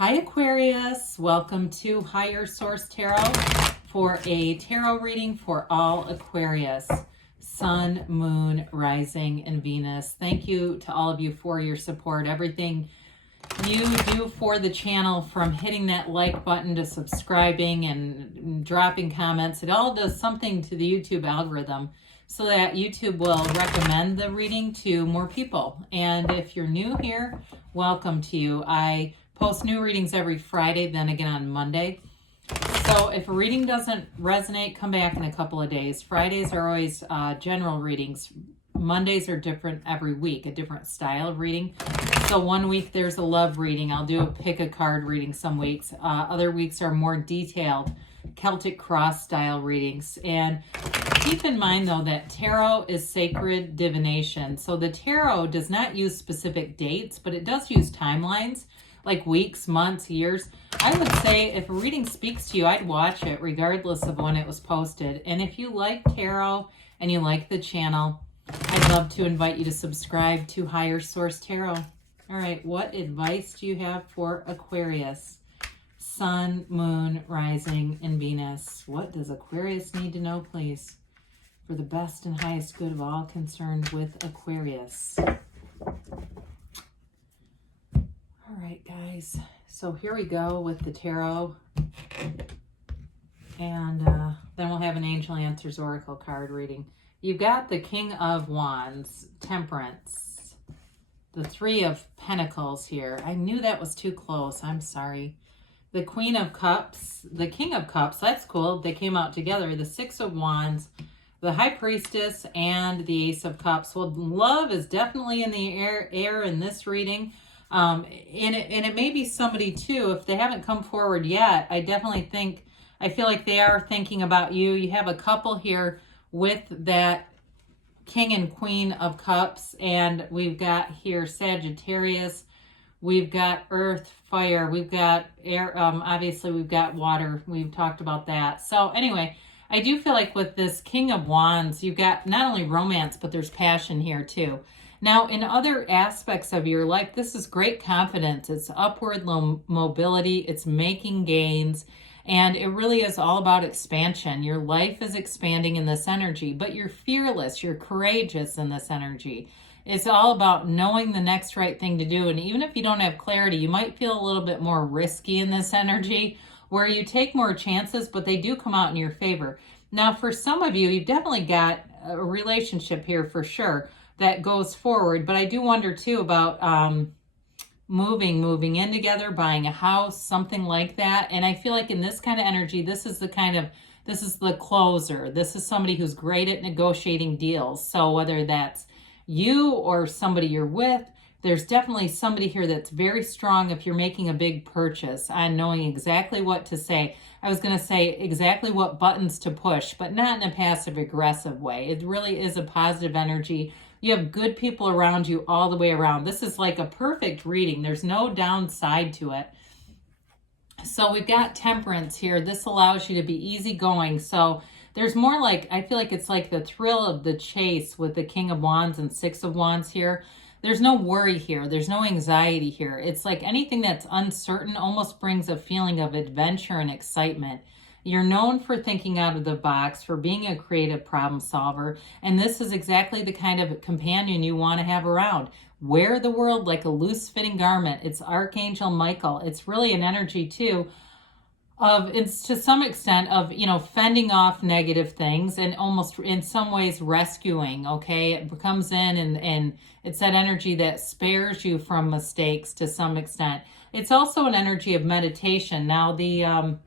Hi Aquarius, welcome to Higher Source Tarot for a tarot reading for all Aquarius, Sun, Moon, Rising, and Venus. Thank you to all of you for your support. Everything you do for the channel, from hitting that like button to subscribing and dropping comments, it all does something to the YouTube algorithm so that YouTube will recommend the reading to more people. And if you're new here, welcome to you. I post new readings every Friday, then again on Monday. So if a reading doesn't resonate, come back in a couple of days. Fridays are always general readings. Mondays are different every week, a different style of reading. So one week there's a love reading. I'll do a pick a card reading some weeks. Other weeks are more detailed Celtic cross style readings. And keep in mind though that tarot is sacred divination. So the tarot does not use specific dates, but it does use timelines, like weeks, months, years. I would say if a reading speaks to you, I'd watch it regardless of when it was posted. And if you like tarot and you like the channel, I'd love to invite you to subscribe to Higher Source Tarot. All right, what advice do you have for Aquarius? Sun, Moon, Rising, and Venus. What does Aquarius need to know, please, for the best and highest good of all concerned with Aquarius? All right, guys. So here we go with the tarot. And then we'll have an Angel Answers Oracle card reading. You've got the King of Wands, Temperance, the Three of Pentacles here. I knew that was too close. I'm sorry. The Queen of Cups, the King of Cups. That's cool. They came out together. The Six of Wands, the High Priestess, and the Ace of Cups. Well, love is definitely in the air in this reading. And it may be somebody too, if they haven't come forward yet. I feel like they are thinking about you. You have a couple here with that King and Queen of Cups, and we've got here Sagittarius, we've got Earth, Fire, we've got air, obviously we've got water. We've talked about that. So anyway, I do feel like with this King of Wands, you've got not only romance, but there's passion here too. Now, in other aspects of your life, this is great confidence. It's upward mobility. It's making gains. And it really is all about expansion. Your life is expanding in this energy, but you're fearless. You're courageous in this energy. It's all about knowing the next right thing to do. And even if you don't have clarity, you might feel a little bit more risky in this energy, where you take more chances, but they do come out in your favor. Now, for some of you, you've definitely got a relationship here for sure that goes forward, but I do wonder too about moving in together, buying a house, something like that. And I feel like in this kind of energy, this is the closer. This is somebody who's great at negotiating deals. So whether that's you or somebody you're with, there's definitely somebody here that's very strong if you're making a big purchase on knowing exactly what to say. I was going to say exactly what buttons to push, but not in a passive aggressive way. It really is a positive energy. You have good people around you all the way around. This is like a perfect reading. There's no downside to it. So we've got Temperance here. This allows you to be easygoing. So there's more like, I feel like it's like the thrill of the chase with the King of Wands and Six of Wands here. There's no worry here. There's no anxiety here. It's like anything that's uncertain almost brings a feeling of adventure and excitement. You're known for thinking out of the box, for being a creative problem solver, and this is exactly the kind of companion you want to have around. Wear the world like a loose-fitting garment. It's Archangel Michael. It's really an energy, too, it's to some extent of, fending off negative things and almost in some ways rescuing, okay? It comes in and it's that energy that spares you from mistakes to some extent. It's also an energy of meditation. Now, the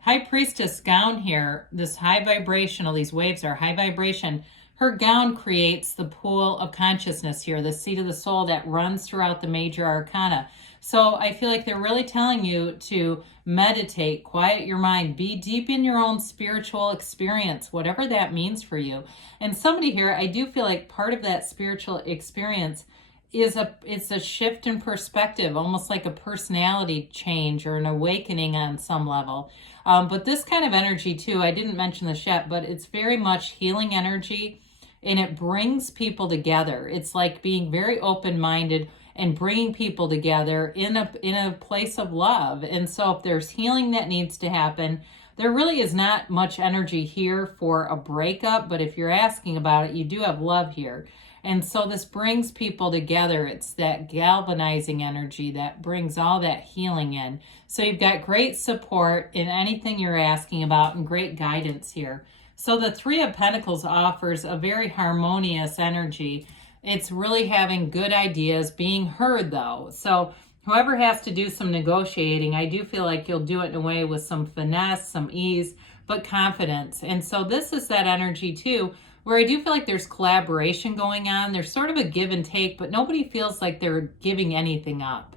High Priestess gown here, this high vibrational, these waves are high vibration. Her gown creates the pool of consciousness here, the seat of the soul that runs throughout the major arcana. So I feel like they're really telling you to meditate, quiet your mind, be deep in your own spiritual experience, whatever that means for you. And somebody here, I do feel like part of that spiritual experience it's a shift in perspective, almost like a personality change or an awakening on some level. But this kind of energy too, I didn't mention this yet, but it's very much healing energy, and it brings people together. It's like being very open-minded and bringing people together in a place of love. And so if there's healing that needs to happen, there really is not much energy here for a breakup, but if you're asking about it, you do have love here. And so this brings people together. It's that galvanizing energy that brings all that healing in. So you've got great support in anything you're asking about and great guidance here. So the Three of Pentacles offers a very harmonious energy. It's really having good ideas, being heard though. So whoever has to do some negotiating, I do feel like you'll do it in a way with some finesse, some ease, but confidence. And so this is that energy too, where I do feel like there's collaboration going on. There's sort of a give and take, but nobody feels like they're giving anything up.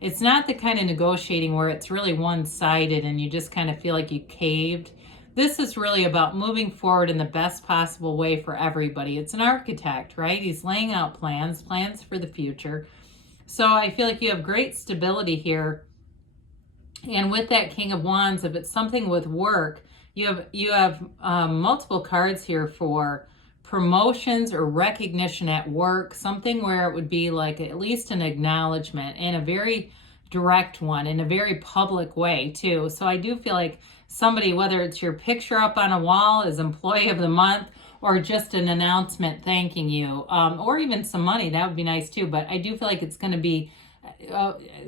It's not the kind of negotiating where it's really one-sided and you just kind of feel like you caved. This is really about moving forward in the best possible way for everybody. It's an architect, right? He's laying out plans for the future. So I feel like you have great stability here. And with that King of Wands, if it's something with work, you have multiple cards here for promotions or recognition at work, something where it would be like at least an acknowledgement, and a very direct one in a very public way too. So I do feel like somebody, whether it's your picture up on a wall as Employee of the Month, or just an announcement thanking you, or even some money, that would be nice too. But I do feel like it's going to be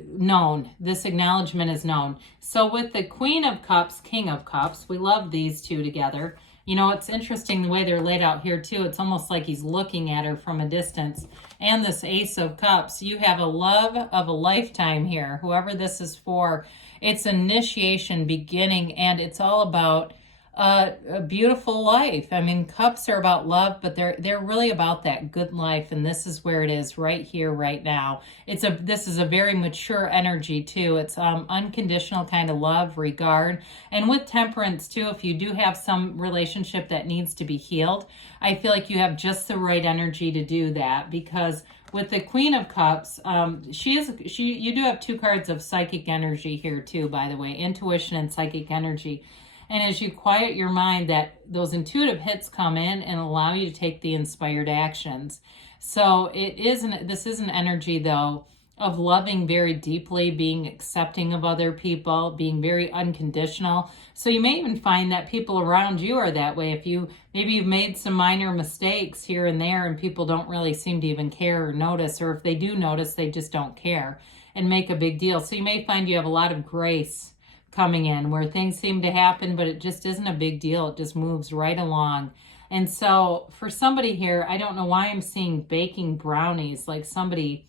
known. This acknowledgement is known. So with the Queen of Cups, King of Cups, we love these two together. You know, it's interesting the way they're laid out here too. It's almost like he's looking at her from a distance. And this Ace of Cups, you have a love of a lifetime here. Whoever this is for, it's initiation, beginning, and it's all about a beautiful life. I mean, cups are about love, but they're really about that good life, and this is where it is right here, right now. This is a very mature energy too. It's unconditional kind of love, regard, and with Temperance too. If you do have some relationship that needs to be healed, I feel like you have just the right energy to do that, because with the Queen of Cups, you do have two cards of psychic energy here too, by the way, intuition and psychic energy. And as you quiet your mind, that those intuitive hits come in and allow you to take the inspired actions. So this is an energy though of loving very deeply, being accepting of other people, being very unconditional. So you may even find that people around you are that way. If maybe you've made some minor mistakes here and there and people don't really seem to even care or notice, or if they do notice, they just don't care and make a big deal. So you may find you have a lot of grace coming in where things seem to happen, but it just isn't a big deal. It just moves right along. And so for somebody here, I don't know why I'm seeing baking brownies, like somebody,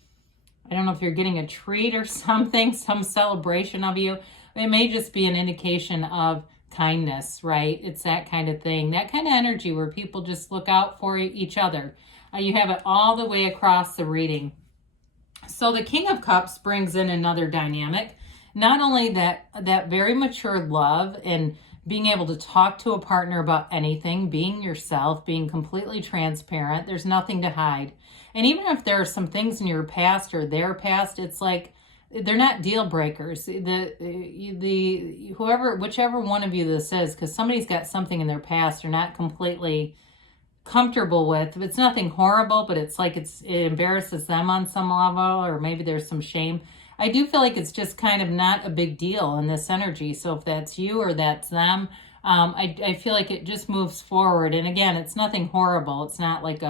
I don't know if you're getting a treat or something, some celebration of you. It may just be an indication of kindness, right? It's that kind of thing, that kind of energy where people just look out for each other. You have it all the way across the reading. So the King of Cups brings in another dynamic. Not only that very mature love and being able to talk to a partner about anything, being yourself, being completely transparent, there's nothing to hide. And even if there are some things in your past or their past, it's like they're not deal breakers. Whichever one of you this is, because somebody's got something in their past they're not completely comfortable with. It's nothing horrible, but it's like it embarrasses them on some level, or maybe there's some shame. I do feel like it's just kind of not a big deal in this energy. So if that's you or that's them, I feel like it just moves forward. And again, it's nothing horrible. It's not like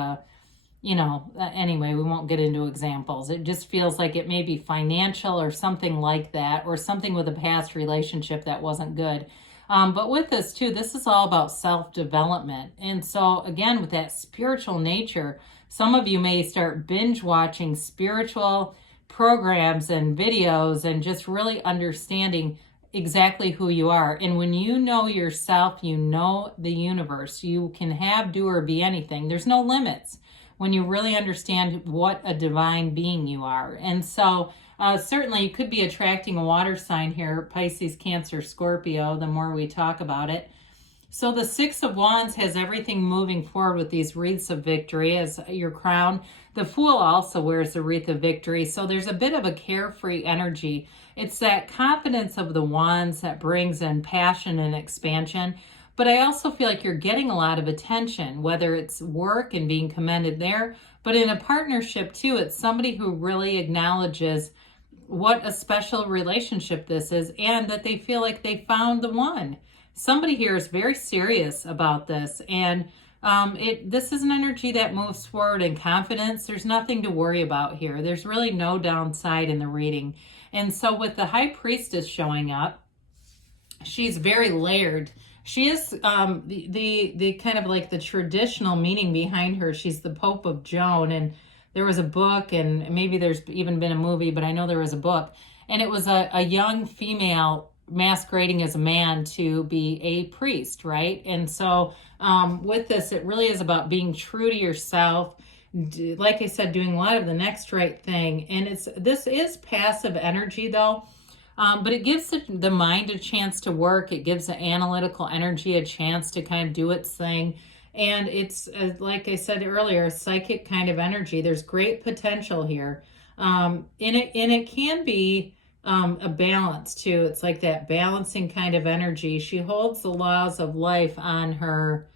anyway, we won't get into examples. It just feels like it may be financial or something like that, or something with a past relationship that wasn't good. But with this too, this is all about self-development. And so again, with that spiritual nature, some of you may start binge watching spiritual programs and videos and just really understanding exactly who you are. And when you know yourself, you know the universe. You can have, do, or be anything. There's no limits when you really understand what a divine being you are. And so certainly you could be attracting a water sign here, Pisces, Cancer, Scorpio, the more we talk about it. So the Six of Wands has everything moving forward with these wreaths of victory as your crown. The Fool also wears a wreath of victory. So there's a bit of a carefree energy. It's that confidence of the wands that brings in passion and expansion. But I also feel like you're getting a lot of attention, whether it's work and being commended there, but in a partnership too, it's somebody who really acknowledges what a special relationship this is and that they feel like they found the one. Somebody here is very serious about this, and this is an energy that moves forward in confidence. There's nothing to worry about here. There's really no downside in the reading. And so with the High Priestess showing up, she's very layered. She is the kind of like the traditional meaning behind her. She's the Pope of Joan, and there was a book, and maybe there's even been a movie, but I know there was a book, and it was a young female masquerading as a man to be a priest, right? And so with this, it really is about being true to yourself. Like I said, doing a lot of the next right thing. And this is passive energy though, but it gives the mind a chance to work. It gives the analytical energy a chance to kind of do its thing. And it's, like I said earlier, psychic kind of energy. There's great potential here. And it can be a balance too. It's like that balancing kind of energy. She holds the laws of life on her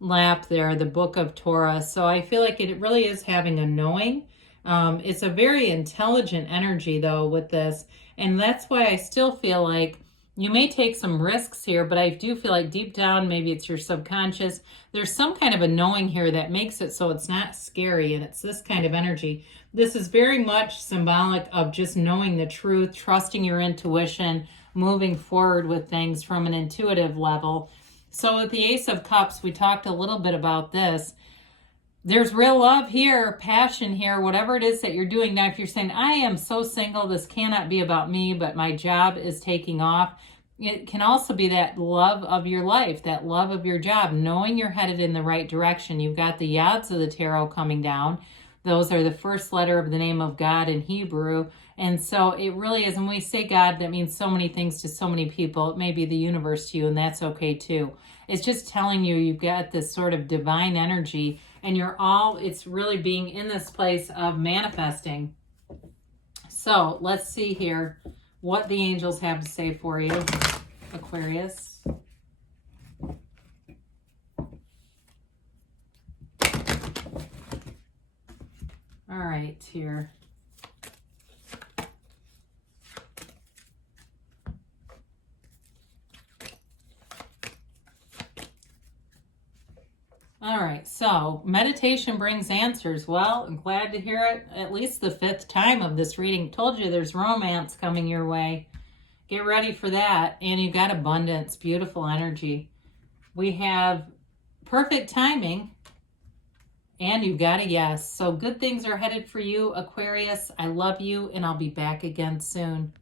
lap there, the Book of Torah. So I feel like it really is having a knowing. It's a very intelligent energy though with this. And that's why I still feel like you may take some risks here, but I do feel like deep down, maybe it's your subconscious. There's some kind of a knowing here that makes it so it's not scary, and it's this kind of energy. This is very much symbolic of just knowing the truth, trusting your intuition, moving forward with things from an intuitive level. So with the Ace of Cups, we talked a little bit about this. There's real love here, passion here, whatever it is that you're doing. Now, if you're saying, I am so single, this cannot be about me, but my job is taking off. It can also be that love of your life, that love of your job, knowing you're headed in the right direction. You've got the Yads of the Tarot coming down. Those are the first letter of the name of God in Hebrew. And so it really is, when we say God, that means so many things to so many people. It may be the universe to you, and that's okay too. It's just telling you you've got this sort of divine energy, and it's really being in this place of manifesting. So let's see here what the angels have to say for you, Aquarius. All right, here. All right, so meditation brings answers. Well, I'm glad to hear it at least the 5th time of this reading. Told you there's romance coming your way. Get ready for that. And you've got abundance, beautiful energy. We have perfect timing, and you've got a yes. So good things are headed for you, Aquarius. I love you, and I'll be back again soon.